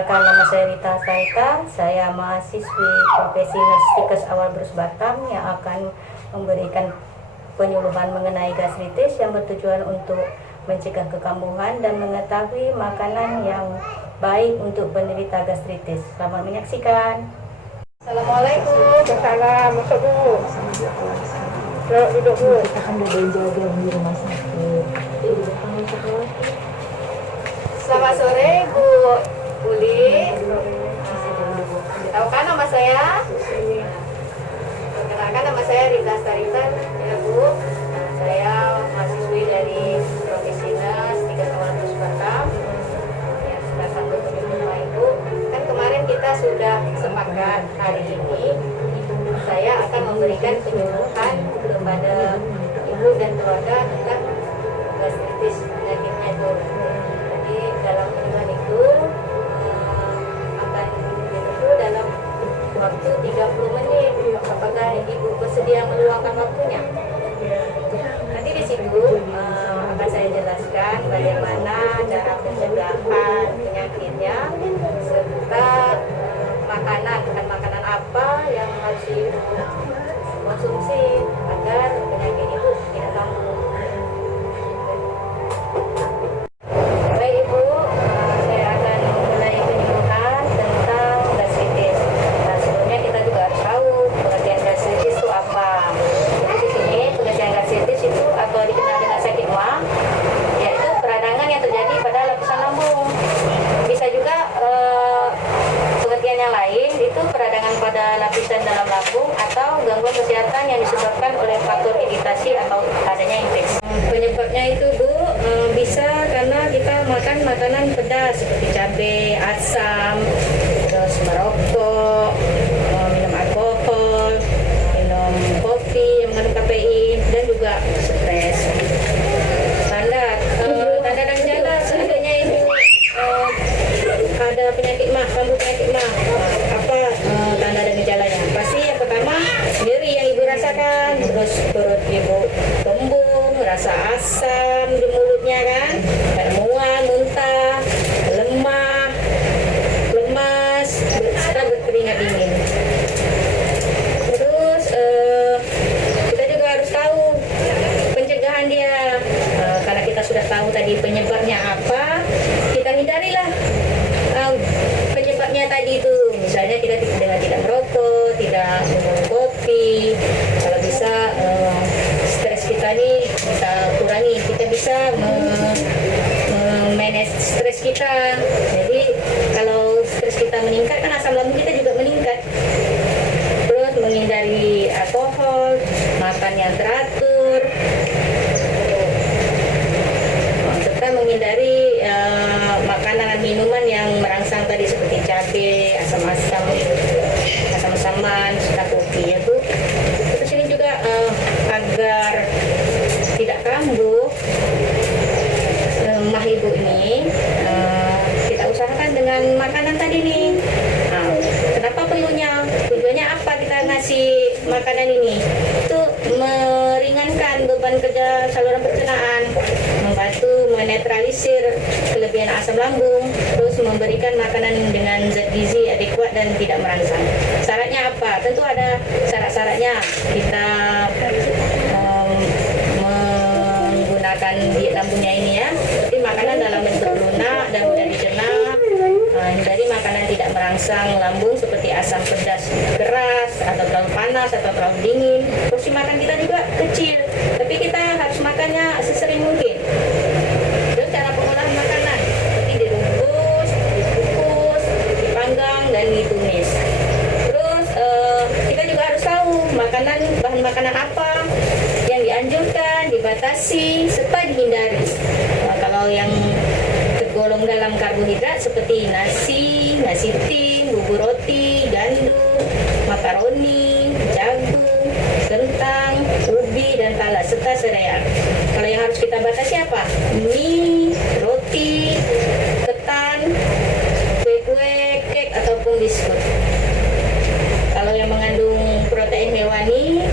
Perkenalkan, nama saya Rita Saita. Saya mahasiswi profesi Nurstikes Awal Brus Batam yang akan memberikan penyuluhan mengenai gastritis yang bertujuan untuk mencegah kekambuhan dan mengetahui makanan yang baik untuk penderita gastritis. Selamat menyaksikan. Assalamualaikum. Salam, masuk Bu. Duduk Bu. Kita kan ada yang jaga di rumah sakit. Selamat sore Bu Uli. Tahu kan nama saya? Perkenalkan, nama saya Rita Sarita ya Bu. Saya mahasiswi dari Profesi Nurstikes Awal Brus Batam. Ya, sudah sambut sama Ibu. Kan kemarin kita sudah sepakat hari ini saya akan memberikan penyuluhan kepada ibu dan keluarga tentang gastritis, penyakitnya itu. Jadi dalam penyuluhan itu akan itu dalam waktu 30 menit. Apakah ibu bersedia meluangkan waktunya? Nanti di situ akan saya jelaskan bagaimana cara pencegahan penyakitnya serta makanan apa yang harus dikonsumsi agar penyakit itu tidak kambuh. Baik Ibu, saya akan mulai penyuluhan tentang gastritis. Nah, sebelumnya kita juga harus tahu pengertian gastritis itu apa. Jadi di sini pengertian gastritis itu atau dikenal dengan sakit ma, yaitu peradangan yang terjadi pada lapisan lambung. Bisa juga pengertian yang lain itu peradangan pada lapisan dalam lambung atau gangguan kesehatan yang disebabkan oleh faktor iritasi atau adanya infeksi. Penyebabnya itu Bu, bisa karena kita makan makanan pedas seperti cabai, asam, terus merokok, minum alkohol, minum kopi yang mengandung kafein, dan juga stres. Tanda dan gejala seandainya itu ada penyakit mah, kambuh penyakit mah, apa tanda dan gejalanya? Pasti yang pertama nyeri yang ibu rasakan, terus perut ibu kembung, rasa asam di mulutnya kan, mual, muntah, lemah, lemas, serta berkeringat dingin. Terus kita juga harus tahu pencegahan dia. Karena kita sudah tahu tadi penyebabnya apa, kita hindarilah penyebabnya tadi itu. Misalnya kita dengan tidak merokok, tidak minum kopi. Kalau bisa stres kita nih kita kurangi. Kita bisa manage stres kita. Jadi kalau stres kita meningkat kan asam lambung kita juga meningkat. Terus menghindari alkohol, makan yang teratur, serta menghindari makanan dan minuman yang merangsang tadi seperti cabai, asam-asaman, serta kopi ya Bu. Terus ini juga agar tidak kambuh mah ibu ini, kita usahakan dengan makanan tadi nih. Nah, kenapa perlunya? Tujuannya apa kita ngasih makanan ini? Itu meringankan beban kerja saluran pencernaan, membantu menetralisir kelebihan asam lambung, terus memberikan makanan dengan zat gizi adekuat dan tidak merangsang. Syaratnya apa? Tentu ada syarat-syaratnya. Kita menggunakan diet lambungnya ini ya, seperti makanan dalam bentuk lunak dan mudah dicerna. Hindari makanan tidak merangsang lambung seperti asam pedas keras atau terlalu panas atau terlalu dingin. Porsi makan kita juga kecil, tapi kita harus makannya sesering mungkin. Dan cara pengolahan makanan seperti direbus, dikukus, dipanggang, dan ditumis. Terus kita juga harus tahu bahan makanan apa yang dianjurkan, dibatasi, serta dihindari. Kalau yang tergolong dalam karbohidrat seperti nasi tim, bubur roti, gandum, makaroni, jagung, kentang, ubi, dan talas, serta sereal. Kalau yang harus kita batasi apa? Mie, roti, ketan, kue-kue, kek, ataupun biskut. Kalau yang mengandung protein hewani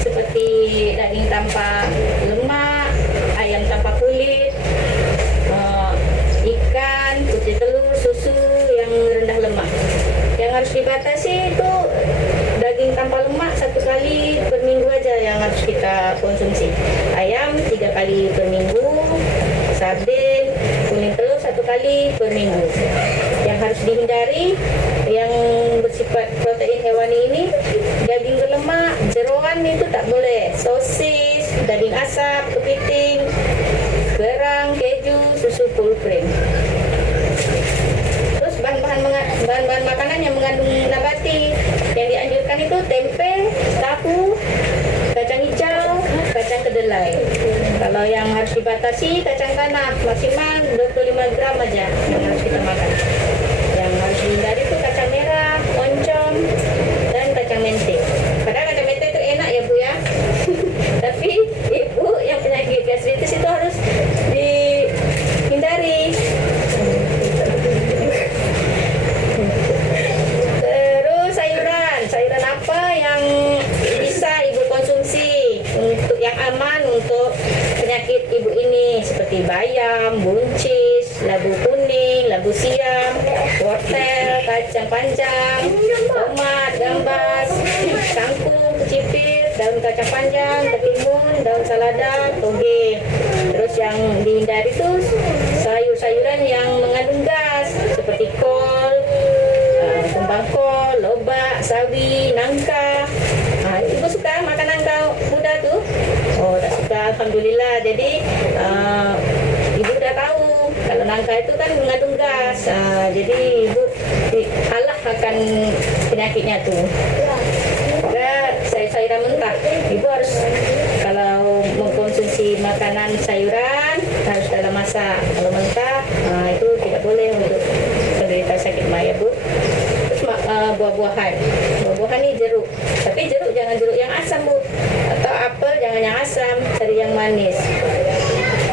seperti daging tanpa lemak, ayam tanpa kulit, ikan, putih telur, susu yang harus dibatasi itu daging tanpa lemak 1 kali per minggu aja yang harus kita konsumsi. Ayam 3 kali per minggu, sarden, kuning telur 1 kali per minggu. Yang harus dihindari yang bersifat protein hewani ini, daging berlemak, jeroan itu tak boleh, sosis, daging asap, kepiting, kerang, keju, susu full cream. Terus bahan-bahan makanan yang mengandung nabati yang dianjurkan itu tempe, tahu, kacang hijau, kacang kedelai. Kalau yang harus dibatasi kacang tanah maksimal 25 gram aja yang harus kita makan. Yang harus dihindari itu kacang merah, oncom, dan kacang mente. Padahal kacang mente itu enak ya Bu ya. Tapi ibu yang penyakit gastritis itu harus dihindari. Terus sayuran apa yang bisa ibu konsumsi untuk yang aman untuk penyakit ibu ini, seperti bayam, buncis, labu kuning, labu siam, wortel, kacang panjang, tomat, gambas, kangkung, kecipir, daun kacang panjang, ketimun, daun salada, toge. Terus yang dihindari itu sayur-sayuran yang mengandung gas seperti kol, kembang kol, lobak, sawi, nangka. Ibu suka makan nangka muda tuh? Oh, tak suka. Alhamdulillah. Jadi ibu udah tahu kalau nangka itu kan mengandung gas. Jadi ibu kalah akan penyakitnya tuh. Juga sayur-sayuran mentah. Ibu harus kalau mengkonsumsi makanan sayuran harus dalam masak. Kalau mentah itu tidak boleh untuk penderita sakit mah ya Bu. Buah-buahan ini jeruk, tapi jeruk jangan jeruk yang asam Bu, atau apel jangan yang asam, cari yang manis.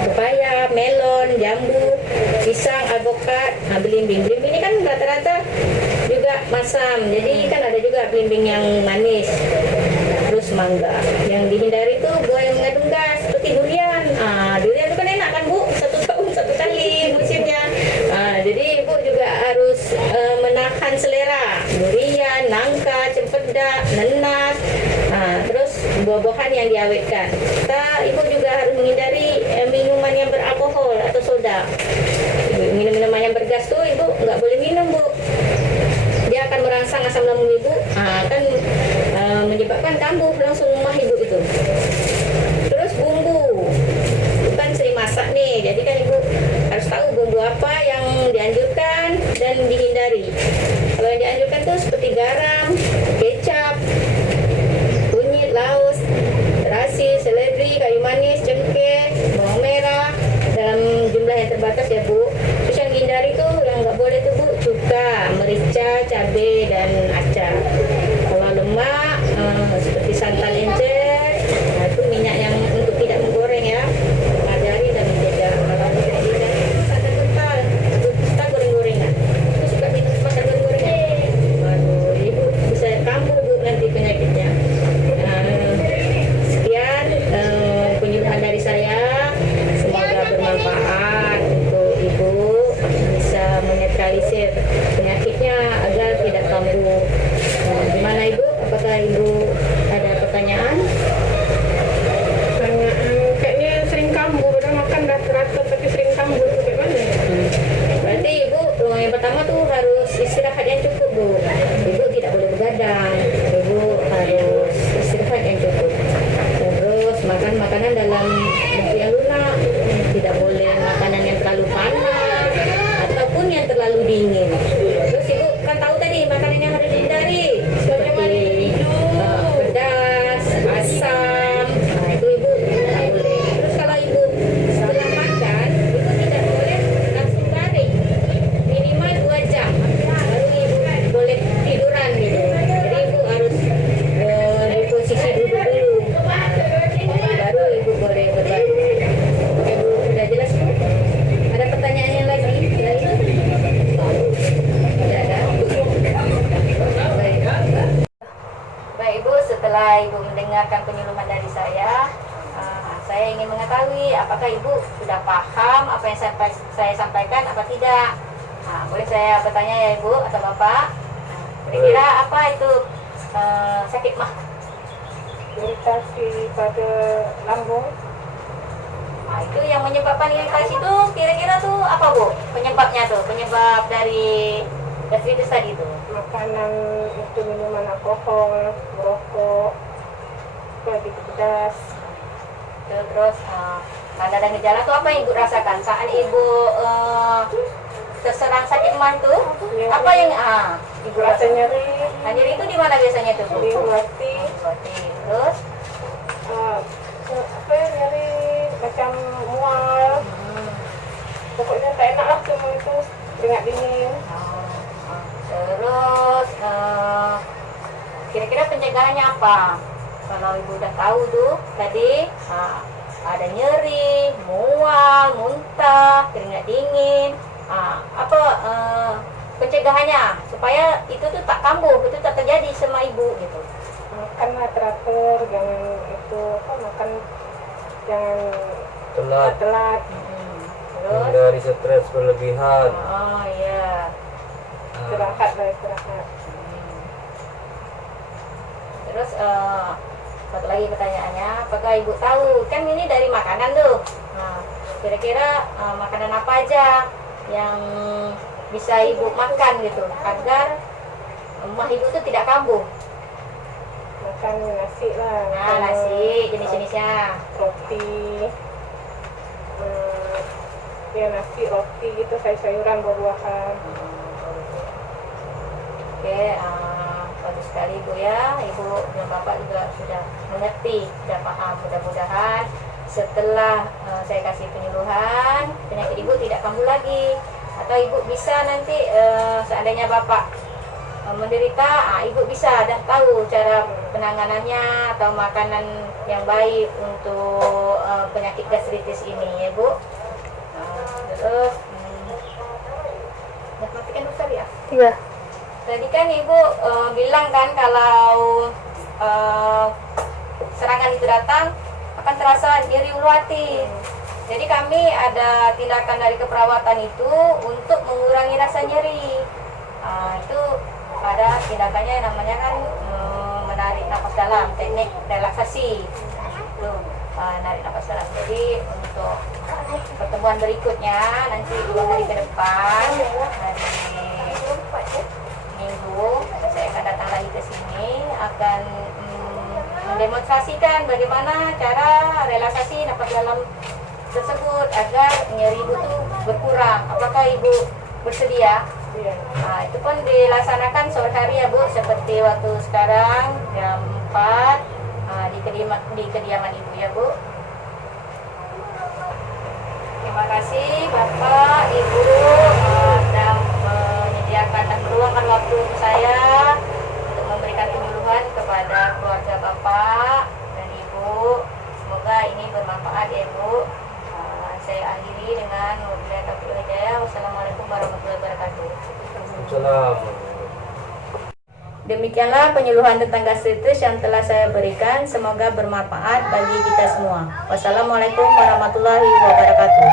Pepaya, melon, jambu, pisang, alpukat, belimbing ini kan rata-rata juga masam, jadi kan ada juga belimbing yang manis. Terus mangga. Yang dihindari itu buah yang mengandung gas seperti durian. Durian itu kan enak kan Bu, 1 tahun 1 kali musimnya. Jadi ibu juga harus menahan selera. Durian, nangka, cempedak, nenas, terus buah-buahan yang diawetkan. Ibu juga harus menghindari minuman yang beralkohol atau soda. Minum-minuman yang bergas tuh ibu nggak boleh minum Bu. Dia akan merangsang asam lambung ibu, akan menyebabkan kambuh langsung lemah ibu itu. Terus bumbu, kan sering masak nih, jadi kan ibu harus tahu bumbu apa yang dianjurkan dan dihindari. Kalau yang dianjurkan tuh seperti garam, kecap, kunyit, laos, terasi, seledri, kayu manis, cengkeh, bawang merah dalam jumlah yang terbatas ya Bu. Terus yang dihindari tuh yang nggak boleh tuh Bu, cuka, merica, cabai dan acar. Kalau lemak seperti santan encer, itu minyak yang untuk tidak menggoreng ya, mengajari dan menjaga. Kalau santan kental, kita goreng-gorengan. Itu suka makan goreng-gorengan. Waduh, ibu bisa kambuh Bu nanti penyakitnya. Sekian penyuluhan dari saya, semoga bermanfaat untuk ibu, bisa menetralisir penyakitnya agar tidak kambuh. Gimana ibu? Apakah ibu ada pertanyaan? Kayaknya sering kambuh, udah makan rata-rata tapi sering kambuh itu gimana? Berarti ibu yang pertama tuh harus istirahat yang cukup Bu. Ibu tidak boleh begadang. Ibu harus istirahat yang cukup. Terus makan makanan dalam bentuk yang lunak. Tidak boleh makanan yang terlalu panas ataupun yang terlalu dingin. Terus ibu kan tahu tadi makanan yang harus dihindari seperti pedas, asam. Itu ibu tidak boleh. Terus kalau ibu setelah makan, ibu tidak boleh langsung baring. Minimal 2 jam. Baru ibu boleh tiduran gitu. Jadi ibu harus di posisi duduk dulu. Baru ibu boleh berbaring. Oke Bu, sudah jelas Bu? Ada pertanyaan yang lagi? Tidak ada. Baik Ibu, setelah Ibu mendengarkan penyuluhan dari saya ingin mengetahui apakah Ibu sudah paham apa yang saya sampaikan apa tidak. Boleh saya bertanya ya Ibu atau Bapak? apa itu sakit mah? Iritasi pada lambung. Nah, itu yang menyebabkan iritasi itu kira-kira tuh apa Bu? Penyebabnya tuh, penyebab dari gastritis tadi tuh. Makanan itu, minuman alkohol, merokok, begitu pedas. Terus tanda dan gejala tuh apa yang Ibu rasakan saat Ibu terserang sakit mah itu? Nyeri. Apa yang Ibu Rasa rasakan? nyeri Nah, nyeri itu di mana biasanya tuh Bu? di hati. Terus Apa ya, nyeri macam mual. Pokoknya tak enak lah semua itu, keringat dingin. Terus kira-kira pencegahannya apa? Kalau Ibu udah tahu tuh tadi ada nyeri, mual, muntah, keringat dingin. Apa pencegahannya supaya itu tuh tak kambuh, itu tak terjadi sama Ibu gitu. Makanlah teratur, jangan itu makan jangan telat. Terus Hindari stres berlebihan. oh iya. Istirahat lah, istirahat. Terus satu lagi pertanyaannya, apakah Ibu tahu kan ini dari makanan tuh? Nah, kira-kira makanan apa aja yang bisa Ibu makan gitu agar mah Ibu tuh tidak kambuh? Makan nasi lah. Nah, makan nasi jenis-jenisnya. roti, ya nasi, roti gitu, sayur-sayuran, buah-buahan. Oke, bagus sekali Ibu ya. Ibu dan Bapak juga sudah mengerti, sudah paham. Mudah-mudahan setelah saya kasih penyuluhan, penyakit Ibu tidak kambuh lagi. Atau Ibu bisa nanti seandainya Bapak menderita, Ibu bisa dan tahu cara penanganannya atau makanan yang baik untuk penyakit gastritis ini ya Bu. Terus matikan dulu kali ya. Iya. Tadi kan Ibu bilang kan kalau serangan itu datang akan terasa nyeri ulu hati. Jadi kami ada tindakan dari keperawatan itu untuk mengurangi rasa nyeri. Itu ada tindakannya yang namanya kan menarik nafas dalam, teknik relaksasi. Itu narik nafas dalam. Jadi untuk pertemuan berikutnya nanti 2 hari ke depan, hari Minggu, saya akan datang lagi ke sini akan mendemonstrasikan bagaimana cara relaksasi nafas dalam tersebut agar nyeri Ibu itu berkurang. Apakah Ibu bersedia? Iya. Nah, itu pun dilaksanakan sore hari ya Bu, seperti waktu sekarang jam 4 di kediaman Ibu ya Bu. Terima kasih Bapak, Ibu sudah menyediakan dan meluangkan waktu untuk saya untuk memberikan penyuluhan kepada keluarga Bapak dan Ibu. Semoga ini bermanfaat ya Bu. Saya akhiri dengan wabillahi taufiq wal hidayah. Wassalamualaikum warahmatullahi wabarakatuh. Salam. Demikianlah penyuluhan tentang gastritis yang telah saya berikan. Semoga bermanfaat bagi kita semua. Wassalamualaikum warahmatullahi wabarakatuh.